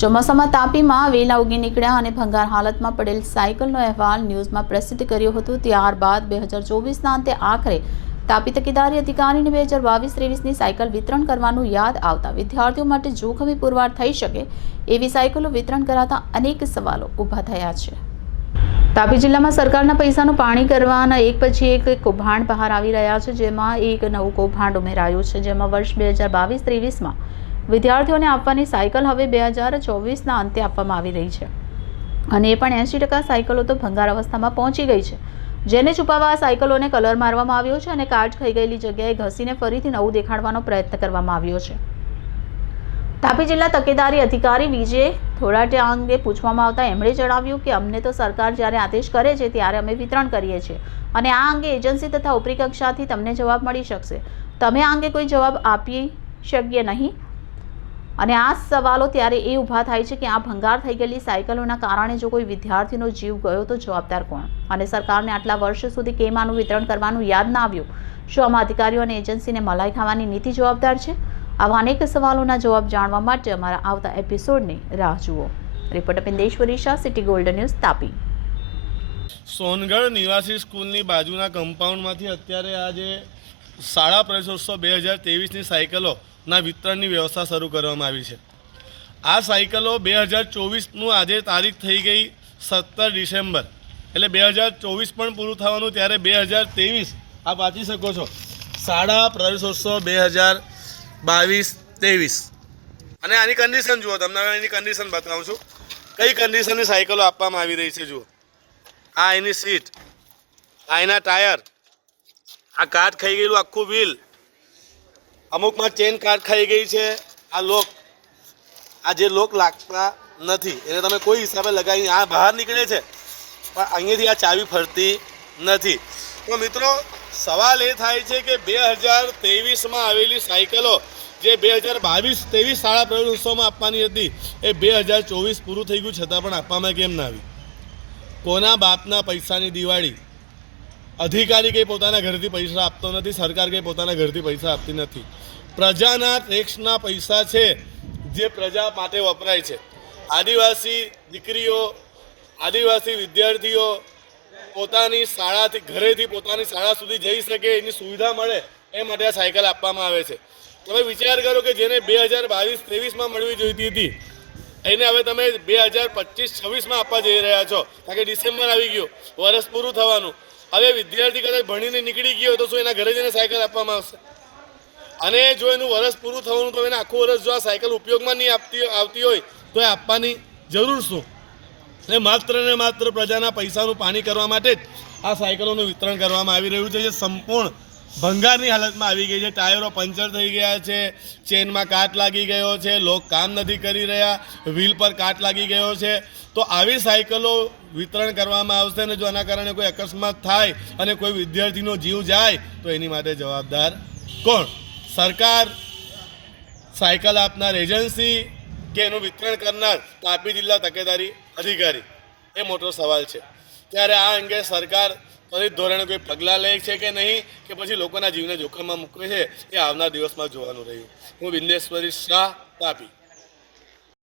ચોમાસામાં તાપીમાં વેલા ઉગી નીકળ્યા અને ભંગાર હાલતમાં પડેલ સાયકલનો અહેવાલ ન્યૂઝમાં પ્રસિદ્ધ કર્યો હતો. ત્યારબાદ બે હજાર ચોવીસના અંતે આખરે તાપી તકેદારી અધિકારીને બે હજાર બાવીસ ત્રેવીસની સાયકલ વિતરણ કરવાનું યાદ આવતા વિદ્યાર્થીઓ માટે જોખમી પુરવાર થઈ શકે એવી સાયકલો વિતરણ કરાતા અનેક સવાલો ઊભા થયા છે. તાપી જિલ્લામાં સરકારના પૈસાનું પાણી કરવાના એક પછી એક કૌભાંડ બહાર આવી રહ્યા છે. જેમાં એક નવું કૌભાંડ ઉમેરાયું છે. જેમાં વર્ષ બે હજાર બાવીસ ત્રેવીસમાં વિદ્યાર્થીઓને આપવાની સાયકલ હવે બે હજાર ચોવીસના અંતે આપવામાં આવી રહી છે. અને એ પણ એંશી ટકા સાયકલો તો ભંગાર અવસ્થામાં પહોંચી ગઈ છે. જેને છુપાવવા સાયકલોને કલર મારવામાં આવ્યો છે અને કાચ ખાઈ ગયેલી જગ્યાએ ઘસીને ફરીથી નવું દેખાડવાનો પ્રયત્ન કરવામાં આવ્યો છે. તાપી જિલ્લા તકેદારી અધિકારી વિજય થોડાટિયા અંગે પૂછવામાં આવતા એમણે જણાવ્યું કે, અમને તો સરકાર જ્યારે આદેશ કરે છે ત્યારે અમે વિતરણ કરીએ છીએ અને આ અંગે એજન્સી તથા ઉપરી કક્ષાથી તમને જવાબ મળી શકશે. તમે આ અંગે કોઈ જવાબ આપી શકીએ નહીં. અને આ સવાલો ત્યારે એ ઊભા થાય છે કે આ ભંગાર થઈ ગયેલી સાયકલોના કારણે જો કોઈ વિદ્યાર્થીનો જીવ ગયો તો જવાબદાર કોણ? અને સરકારને આટલા વર્ષ સુધી કેમ આનું વિતરણ કરવાનું યાદ ના આવ્યું, શું આમાં અધિકારીઓ અને એજન્સીને મલાઈ ખાવાની નીતિ જવાબદાર છે? આવા અનેક સવાલોના જવાબ જાણવા માટે અમારા આવતા એપિસોડની રાહ જુઓ. Reporter Pindeshwari Shah city golden news, Tapi. Songadh નિવાસી સ્કૂલની બાજુના કમ્પાઉન્ડમાંથી અત્યારે આજે શાળા પ્રવેશોત્સવ બે હજાર ત્રેવીસની સાયકલોના વિતરણની વ્યવસ્થા શરૂ કરવામાં આવી છે. આ સાયકલો બે હજાર ચોવીસનું આજે તારીખ થઈ ગઈ સત્તર ડિસેમ્બર. એટલે બે હજાર ચોવીસ પણ પૂરું થવાનું ત્યારે બે હજાર ત્રેવીસ આપ વાંચી શકો છો. શાળા પ્રવેશોત્સવ બે હજાર બાવીસ ત્રેવીસ. અને આની કન્ડિશન જુઓ, તમને એની કન્ડિશન બતાવું છું. કઈ કન્ડિશનની સાયકલો આપવામાં આવી રહી છે, જુઓ. આ એની સીટ આ એના ટાયર આ કાટ ખાઈ ગયેલું આખું વ્હીલ અમુકમાં ચેન કાટ ખાઈ ગઈ છે. આ લોક, આ જે લોક લાગતા નથી, એને તમે કોઈ હિસાબે લગાવી, આ બહાર નીકળે છે. પણ અહીંયાથી આ ચાવી ફરતી નથી. તો મિત્રો, સવાલ એ થાય છે કે બે હજાર ત્રેવીસમાં આવેલી સાયકલો જે બે હજાર બાવીસ ત્રેવીસ શાળા પ્રવેશોત્સવમાં આપવાની હતી, એ બે હજાર ચોવીસ પૂરું થઈ ગયું, છતાં પણ આપવામાં કેમ ના આવી? કોના બાપના પૈસાની દિવાળી? અધિકારી કંઈ પોતાના ઘરથી પૈસા આપતો નથી, સરકાર કંઈ પોતાના ઘરથી પૈસા આપતી નથી. પ્રજાના ટેક્સના પૈસા છે, જે પ્રજા માટે વપરાય છે. આદિવાસી દીકરીઓ, આદિવાસી વિદ્યાર્થીઓ પોતાની શાળાથી, ઘરેથી પોતાની શાળા સુધી જઈ શકે, એની સુવિધા મળે, એ માટે આ સાયકલ આપવામાં આવે છે. તમે વિચાર કરો કે જેને બે હજાર બાવીસ, ત્રેવીસમાં મળવી જોઈતી હતી એને હવે તમે બે હજાર પચીસ, છવ્વીસમાં આપવા જઈ રહ્યા છો. કારણ કે ડિસેમ્બર આવી ગયો. વર્ષ પૂરું થવાનું. હવે વિદ્યાર્થી કદાચ ભણીને નીકળી ગયો તો શું એના ઘરે જઈને સાયકલ આપવામાં આવશે? અને જો એનું વર્ષ પૂરું થવાનું તો એને આખું વર્ષ જો આ સાયકલ ઉપયોગમાં નહીં આપતી આવતી હોય, તો એ આપવાની જરૂર શું? એ માત્ર ને માત્ર પ્રજાના પૈસાનું પાણી કરવા માટે જ આ સાયકલોનું વિતરણ કરવામાં આવી રહ્યું છે. જે સંપૂર્ણ ભંગારની હાલતમાં આવી ગઈ છે. ટાયરો પંચર થઈ ગયા છે. ચેનમાં કાટ લાગી ગયો છે. લોક કામ નથી કરી રહ્યા. વ્હીલ પર કાટ લાગી ગયો છે. તો આવી સાયકલો વિતરણ કરવામાં આવશે અને જો આના કારણે કોઈ અકસ્માત થાય અને કોઈ વિદ્યાર્થીનો જીવ જાય, તો એની માટે જવાબદાર કોણ? સરકાર, સાયકલ આપનાર એજન્સી કે એનું વિતરણ કરનાર તાપી જિલ્લા તકેદારી અધિકારી? એ મોટો સવાલ છે. ત્યારે આ અંગે સરકાર ત્વરિત ધોરણે કોઈ પગલાં લે છે કે નહીં, કે પછી લોકોના જીવને જોખમમાં મૂકે છે, એ આવનાર દિવસમાં જોવાનું રહ્યું. હું બિંદેશ્વરી શાહ તાપી.